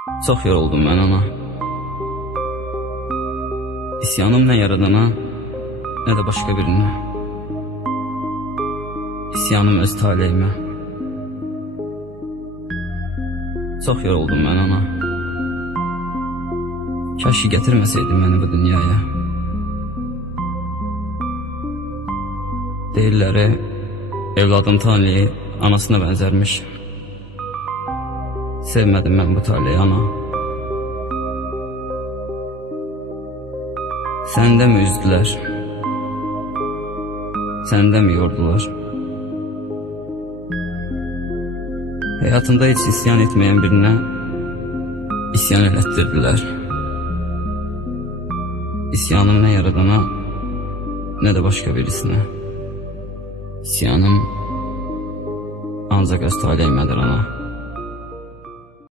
Çox yoruldum mən ana. İsyanım nə yaradana, nə də başqa birinə. İsyanım öz taleyimə. Çox yoruldum mən ana. Kaş ki gətirməsəydin məni bu dünyaya. Deyirlər, evladım taleyi anasına bənzərmiş. Sevmədim mən bu taleyi ana. Səndə mi üzdülər? Səndə mi yordular? Həyatında heç isyan etməyən birinə isyan elətdirdilər. İsyanım nə yaradana, nə də başqa birisinə. İsyanım ancaq öz taleymədir ana.